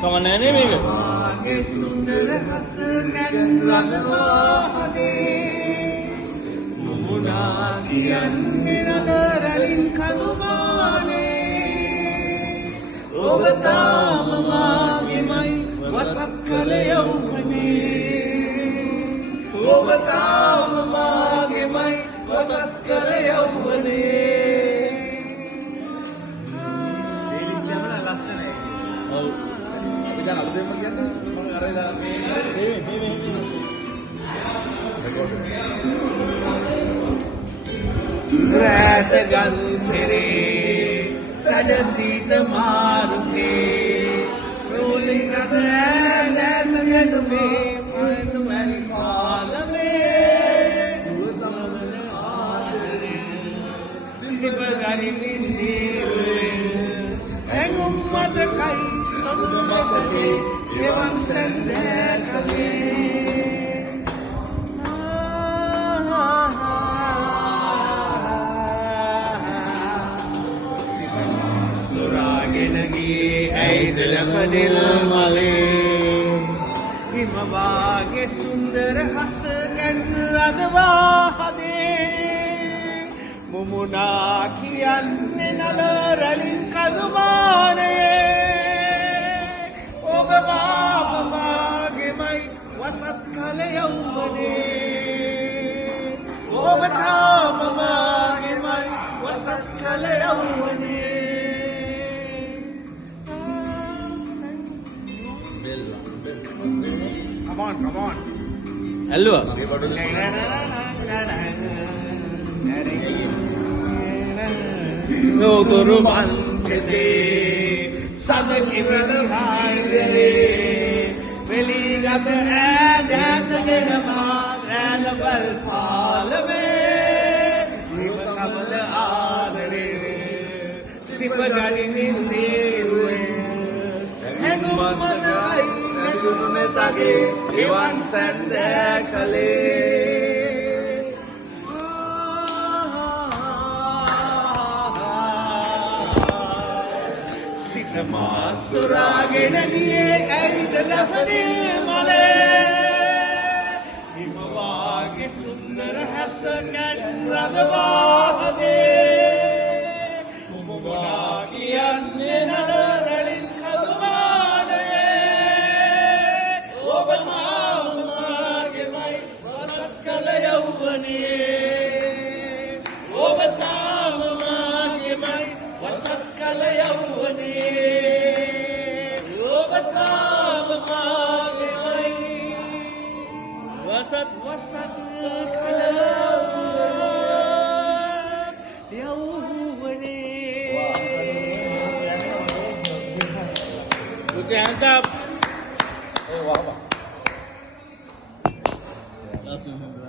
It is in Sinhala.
කමන්නේ නේ මේක. ආගේ සුන්දර හස කැන්වදවා හදේ මුමුණා කියන්නේ නලරලින් කඳුමානේ ඔබ තාම මාගෙමයි වසත් කළ යෞවනේ ඔබ තාම මාගෙමයි වසත් කළ යෞවනේ රැත ගල් පෙරේ සඩ සීත මාරුගේ රෝලින් රද නැත නෙළුමේ මනුවැල් පාලමේ දුවතමන ආදරේ සිසිප ගනිමි සීවේ ඇඟුම් මතකයි සමුදකේ එවන් සැන්දෑ කලේ ඇයිද ලපඩිල් මලේ හිම වාගේ සුන්දර හස කැන් රඳවා හදේ මුමුණා කියන්නේ නල රැලින් කඳුමානයේ ඔබ මාගෙමයි වසත් කල යෞවනේ ඔබ තාම මාගෙමයි වසත් කල යෞවනේ Come on, come on. ඇල්ලුවා. නෝගුරු බන්කේ සද කිරණ රායලේ වෙලිගත ඈදගෙන මා ඈලබල් පාලමේ නිව කමල ආදරේ සිප ගනිමි සීරුවේ ඇඟුම් මතකයි නෙතගේ එවන් සැන්දෑ කලේ සිත මා සුරාගෙන ගියේ ඇයිද ලපඩිල් මලේ හිම වාගේ සුන්දර හැස කැන් රඳවා හදේ මුමුණා කියන්නේ නල රැලින් ඔබ තාම මාගෙමයි වසත් කල යෞවනේ ඔබ තාම මාගෙමයි වසත් කල යෞවනේ Put your hands up. Oh, wow. That's